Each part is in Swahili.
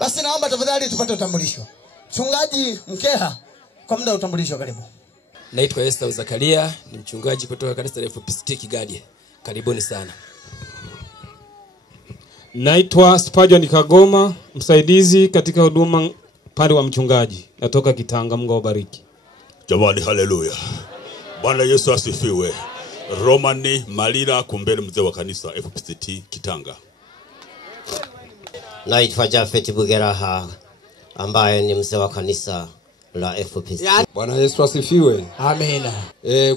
Basi naomba tafadhali tupate utambulisho. Mchungaji Mkeha, kwa muda utambulisho karibu. Naitwa Esther Zakaria, ni mchungaji kutoka kanisa la FPCT Kigadie. Karibuni sana. Naitwa Spurgeon Kagoma, msaidizi katika huduma pale wa mchungaji. Natoka Kitanga, Mungu awabariki. Jamani, haleluya. Bwana Yesu asifiwe. Romani Malira Kumbele, mzee wa kanisa FPCT Kitanga. Naitwa Jafet Bugeraha, ambaye ni mzee wa kanisa la FPCT. Bwana Yesu asifiwe. Amina.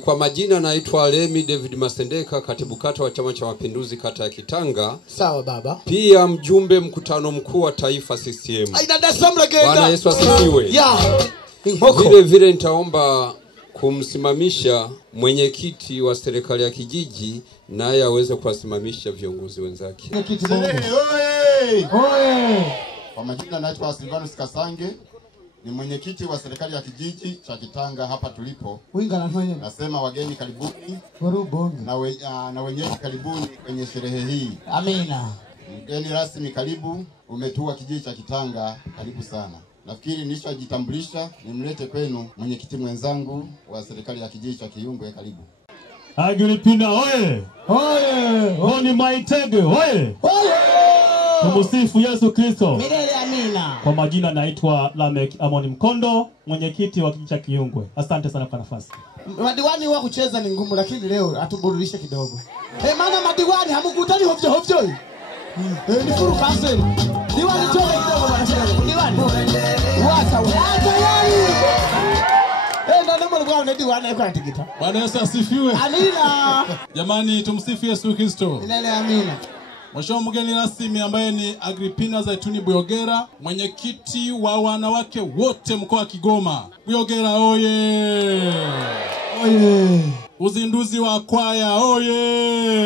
Kwa majina naitwa Lemi David Masendeka, katibu kata wa Chama cha Mapinduzi kata ya Kitanga. Sawa baba. Pia mjumbe mkutano mkuu wa taifa CCM. Bwana Yesu asifiwe. Vile nitaomba kumsimamisha mwenyekiti wa serikali ya kijiji, naye aweze kuwasimamisha viongozi wenzake. Kwa majina naitwa Silvanus Kasange, ni mwenyekiti wa serikali ya kijiji cha Kitanga hapa tulipo. Nasema wageni karibuni na wenyeji karibuni kwenye sherehe hii. Amina. Mgeni rasmi karibu, umetua kijiji cha Kitanga, karibu sana. Nafikiri nishajitambulisha, nimlete kwenu mwenyekiti mwenzangu wa serikali ya kijiji cha Kiyungwe, karibu. Agripina oye! Oye! Boni Maitege oye! Oye! Tumusifu Yesu Kristo. Milele amina. Kwa majina naitwa Lamek Amoni Mkondo, mwenyekiti wa kijiji cha Kiyungwe. Asante sana kwa nafasi. Madiwani wa kucheza ni ngumu, lakini leo atuburudishe kidogo. Maana madiwani hamukutani hovyo. Ni furu cancel. Diwani toka kidogo bwana shehe. Diwani. Wacha yai. Ndio ndio mwana diwani kwa tikita. Bwana Yesu asifiwe. Amina. Jamani, tumsifu Yesu Kristo. Milele amina. Mheshimiwa mgeni rasmi ambaye ni Agripina Zaituni Buyogera, mwenyekiti wa wanawake wote mkoa wa Kigoma. Buyogera oye! Oye! Uzinduzi wa kwaya oye!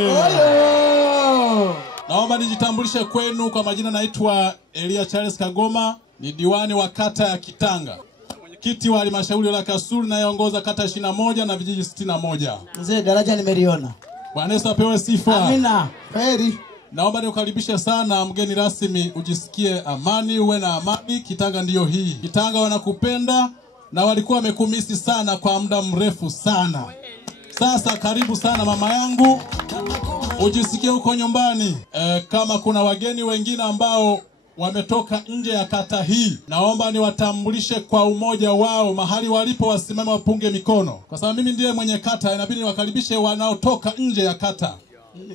Oye! Naomba nijitambulishe kwenu. Kwa majina naitwa Elia Charles Kagoma, ni diwani wa kata ya Kitanga, mwenyekiti wa halmashauri ya Kasulu nayeongoza kata 21 na vijiji 61. Mzee daraja nimeliona. Bwana Yesu apewe sifa. Amina. Kweli. Naomba nikukaribishe sana mgeni rasmi, ujisikie amani, uwe na amani. Kitanga ndiyo hii. Kitanga wanakupenda na walikuwa wamekumisi sana kwa muda mrefu sana. Sasa karibu sana mama yangu, ujisikie uko nyumbani. Kama kuna wageni wengine ambao wametoka nje ya kata hii, naomba niwatambulishe kwa umoja wao, mahali walipo wasimame wapunge mikono. Kwa sababu mimi ndiye mwenye kata, inabidi niwakaribishe wanaotoka nje ya kata.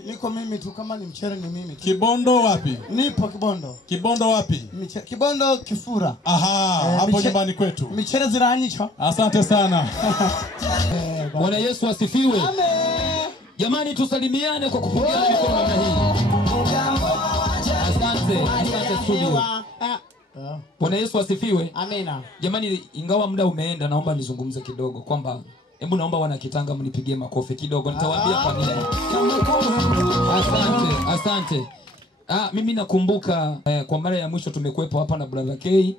Niko mimi tu, kama ni mchere ni mimi tu. Kibondo wapi? Nipo Kibondo. Kibondo wapi? Kibondo Kifura. Aha, hapo nyumbani kwetu. Michere ziranyicho. Asante sana. Bwana Yesu asifiwe. Amen. Jamani, tusalimiane kwa kupungiana mikono namna hii. Asante studio. Bwana Yesu asifiwe. Amina. Jamani, ingawa muda umeenda, naomba nizungumze kidogo kwamba hebu naomba wana Kitanga mnipigie makofi kidogo, nitawaambia kwa nini. Asante. Mimi nakumbuka kwa mara ya mwisho tumekuepo hapa na brother K,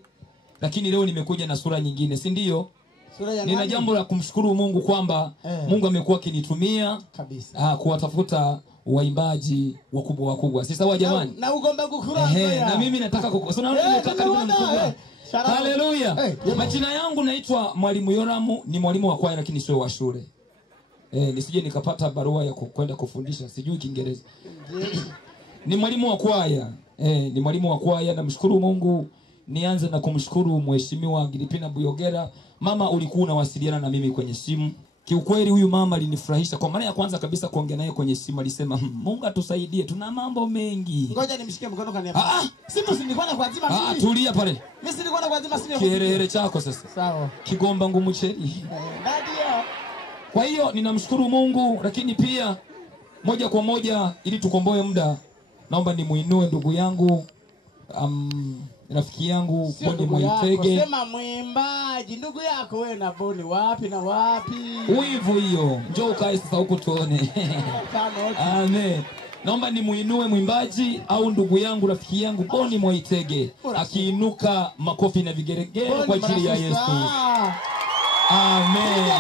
lakini leo nimekuja na sura nyingine, si ndio? Nina jambo la kumshukuru Mungu kwamba Mungu amekuwa akinitumia kabisa kuwatafuta waimbaji wakubwa. Si sawa jamani? Na ugomba kukura. Na mimi nataka nataka mkubwa. Haleluya. Majina yangu naitwa Mwalimu Yoramu, ni mwalimu wa kwaya lakini sio wa shule. Nisije nikapata barua ya kwenda kufundisha, sijui Kiingereza. Ni mwalimu wa kwaya. Ni mwalimu wa kwaya. Namshukuru Mungu. Nianze na kumshukuru Mheshimiwa Agripina Buyogera. Mama, ulikuwa unawasiliana na mimi kwenye simu. Kiukweli huyu mama alinifurahisha. Kwa mara ya kwanza kabisa kuongea naye kwenye simu alisema, Mungu atusaidie, tuna mambo mengi. Ngoja nimshike mkono kaniapa. Simu nilikuwa na kuazima mimi. Tulia pale. Mimi nilikuwa na kuazima simu. Kiherehere chako sasa. Sawa. Kigomba ngumu cheli. Kwa hiyo ninamshukuru Mungu, lakini pia moja kwa moja ili tukomboe muda, naomba nimuinue ndugu yangu rafiki yangu Boni Maitege. Sema mwimbaji ndugu yako wewe na Boni wapi na wapi? Uivu hiyo. Njoo ukae sasa huko tuone. Amen. Naomba nimuinue mwimbaji au ndugu yangu rafiki yangu Boni Maitege, akiinuka makofi na vigeregere kwa ajili ya Yesu. Amen.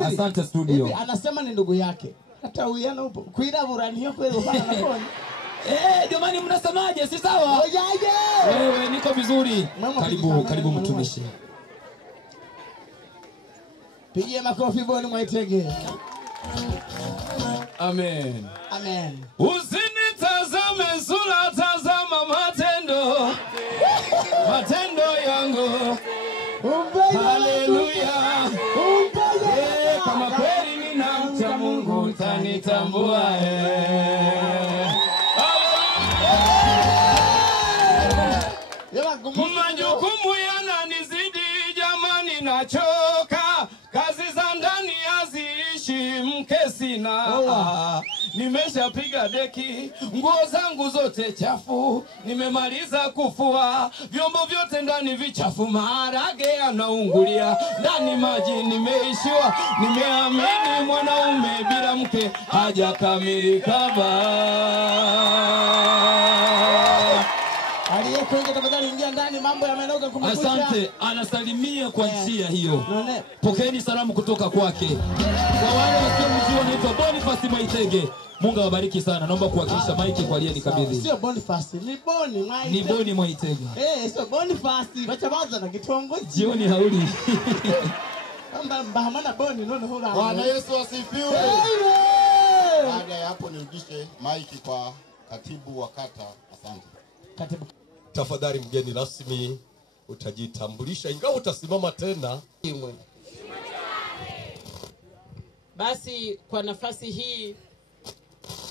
Asante studio. Anasema ni ndugu yake. Hata uyana upo. Kuira burani hiyo kweli ufana na Boni. Jamani mnasemaje? Si sawa? Wewe niko vizuri. Karibu mtumishi. Pigie makofi Boni Mwaitege. Amen. Amen. Usinitazame sura, tazama matendo. Matendo yangu. Haleluya. Kama kweli ninamcha Mungu utanitambua. Majukumu yananizidi jamani, nachoka. Kazi za ndani haziishi, mke sina. Nimeshapiga deki, nguo zangu zote chafu. Nimemaliza kufua, vyombo vyote ndani vichafu. Maharage yanaungulia, ndani maji nimeishiwa. Nimeamini mwanaume bila mke hajakamilika. Aliyekuingia tafadhali ingia ndani, mambo yamenoga kumekucha. Asante, anasalimia kwa njia hiyo. Pokeeni salamu kutoka kwake. Kwa wale wasiomjua anaitwa Boniface Mwaitege. Mungu awabariki sana. Naomba kuwakilisha maiki kwa aliyenikabidhi. Sio Boniface, ni Boni Mwaitege. Ni Boni Mwaitege. Sio Boniface, bacha na kitongoji. Jioni hauli. Hamana Boni nono hula. Bwana Yesu asifiwe. Baada ya hapo nirudishe maiki kwa katibu wa kata. Asante. Katibu. Tafadhali mgeni rasmi utajitambulisha, ingawa utasimama tena. Basi kwa nafasi hii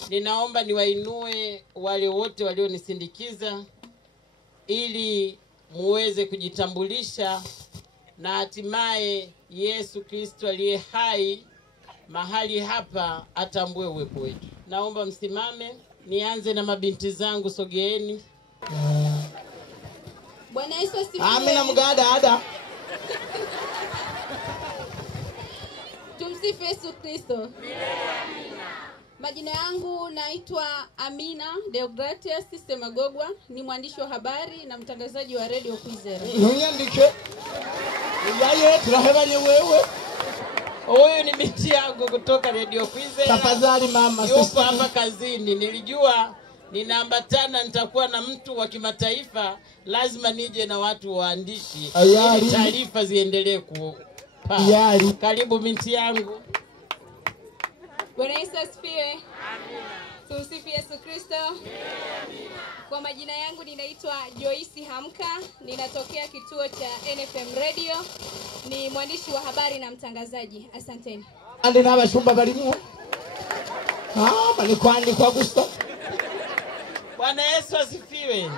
ninaomba niwainue wale wote walionisindikiza ili muweze kujitambulisha na hatimaye Yesu Kristo aliye hai mahali hapa atambue uwepo wetu. Naomba msimame, nianze na mabinti zangu, sogeeni. Bwana Yesu asifiwe. Amina mgada. Tumsifu Yesu Kristo. Majina yangu naitwa Amina Deogratias Semagogwa, ni mwandishi wa habari na mtangazaji wa Radio Kwizera. Niandike. Yaye tunahebanye wewe. Huyu ni binti yangu kutoka Radio Kwizera. Tafadhali mama, yupo hapa kazini. Nilijua ninaambatana nitakuwa na mtu wa kimataifa, lazima nije na watu waandishi ili taarifa ziendelee kupaa. Karibu binti yangu. Bwana Yesu asifiwe. Amina. Tumsifu Yesu Kristo. Amina. Kwa majina yangu ninaitwa Joyce Hamka, ninatokea kituo cha NFM Radio, ni mwandishi wa habari na mtangazaji. Asanteni. Ande na bashumba balimu. Bali kwani kwa gusto. Bwana Yesu asifiwe.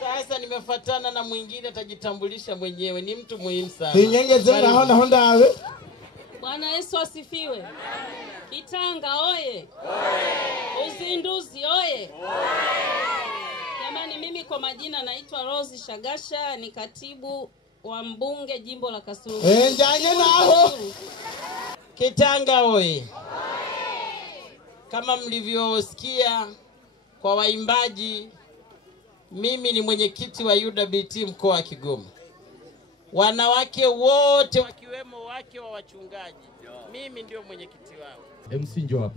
Sasa nimefuatana na mwingine atajitambulisha mwenyewe, ni mtu muhimu sana. Ninyengeze na honda awe. Bwana Yesu asifiwe. Kitanga oye. Uzinduzi oye. Jamani, mimi kwa majina naitwa Rose Shagasha, ni katibu wa mbunge jimbo la Kasulu. Njanye nao. Kitanga oye. Kama mlivyosikia kwa waimbaji, mimi ni mwenyekiti wa UWT mkoa wa Kigoma. Wanawake wote wakiwemo wake wa wachungaji, mimi ndio mwenyekiti wao. MC njoo hapa.